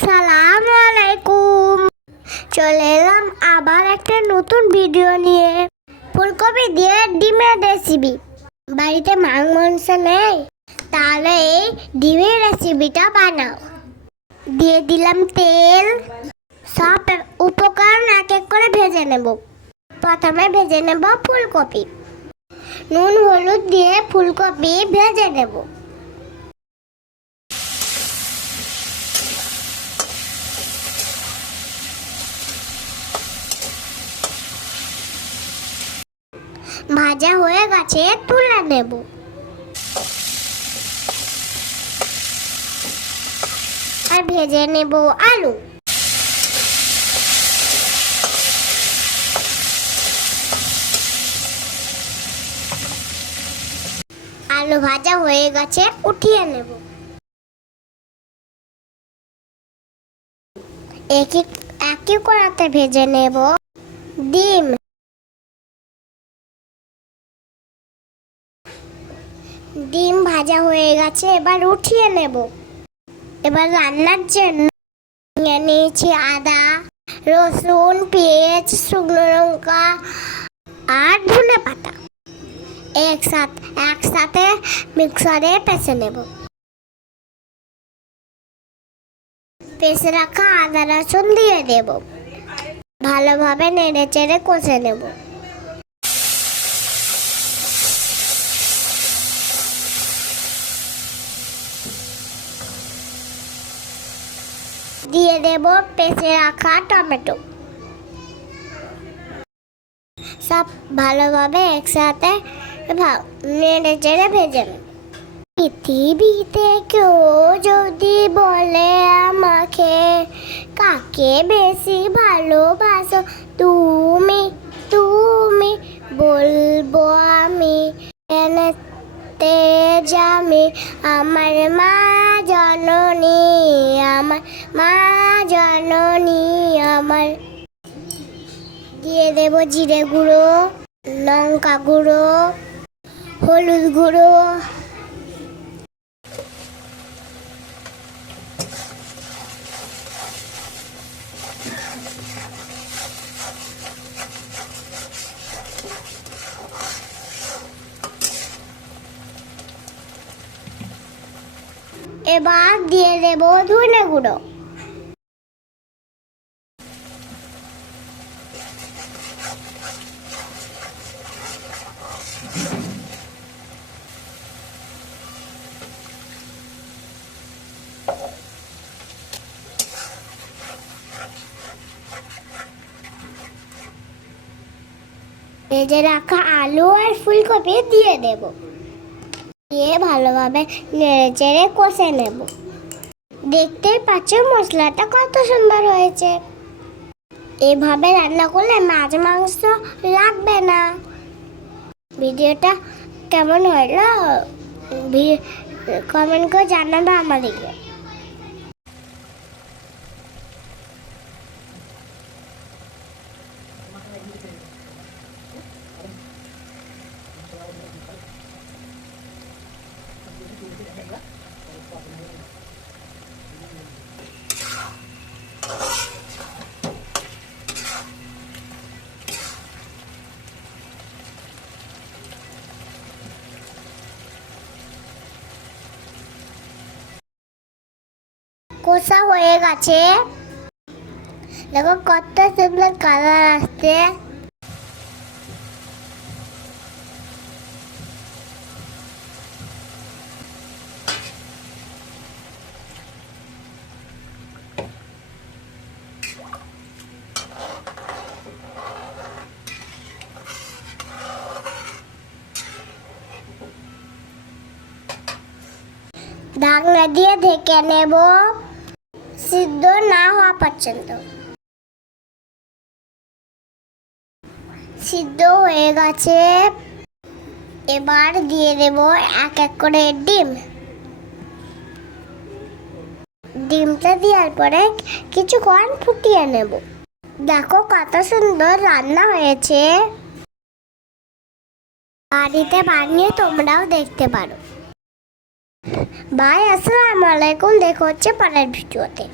আসসালামু আলাইকুম। চলে এলাম আবার একটা নতুন ভিডিও নিয়ে। ফুলকপি দিয়ে ডিমের রেসিপি। বাড়িতে মাংস নেই, তাহলে এই ডিমের রেসিপিটা বানাও। দিয়ে দিলাম তেল। সব উপকরণ এক এক করে ভেজে নেব। প্রথমে ভেজে নেব ফুলকপি। নুন হলুদ দিয়ে ফুলকপি ভেজে নেব। ভাজা হয়ে গেছে, তুলে নেব। আর ভেজে নেব আলু। আলু ভাজা হয়ে গেছে, উঠিয়ে নেব। একই কড়াতে ভেজে নেব ডিম। ডিম ভাজা হয়ে গেছে, এবার উঠিয়ে নেব। এবার রান্নার জন্য নিয়েছি আদা, রসুন, পেঁয়াজ, শুকনো লঙ্কা আর ধনে পাতা। একসাথে মিক্সারে পেষে নেব। পেষে রাখা আদা রসুন দিয়ে দেব। ভালোভাবে নেড়ে চেড়ে কষে নেব। দিয়ে দেব পেষে রাখা টমেটো। সব ভালোভাবে একসাথে নেড়ে চেড়ে ভেজে নেব। পৃথিবীতে কেউ যদি বলে আমাকে কাকে বেশি ভালোবাসো, তুমি তুমি বলবো আমি এনেতে জামি। আমার মা জননী, আমার মা জননী আমার। দিয়ে দেব জিরে গুঁড়ো, লঙ্কা গুঁড়ো, হলুদ গুঁড়ো। এবার দিয়ে দেব ধনে গুঁড়ো। ভেজে রাখা আলু আর ফুলকপি দিয়ে দেব। দিয়ে ভালোভাবে নেড়ে চেড়ে কষে নেব। দেখতেই পাচ্ছ মশলাটা কত সুন্দর হয়েছে। এভাবে রান্না করলে মাছ মাংস লাগবে না। ভিডিওটা কেমন হলো কমেন্ট করে জানাবে আমাদেরকে। কষা হয়ে গেছে, দেখো কত সুন্দর কালার আসছে। ঢাকনা দিয়ে ঢেকে নেব সিদ্ধ না হওয়া পর্যন্ত। সিদ্ধ হয়ে গেছে, এবার দিয়ে দেব এক এক করে ডিম। ডিমটা দেওয়ার পরে কিছুক্ষণ ফুটিয়ে নেব। দেখো কত সুন্দর রান্না হয়েছে। বাড়িতে বানিয়ে তোমরাও দেখতে পারো। বাই, আসসালামু আলাইকুম। দেখা হচ্ছে পরের ভিডিওতে।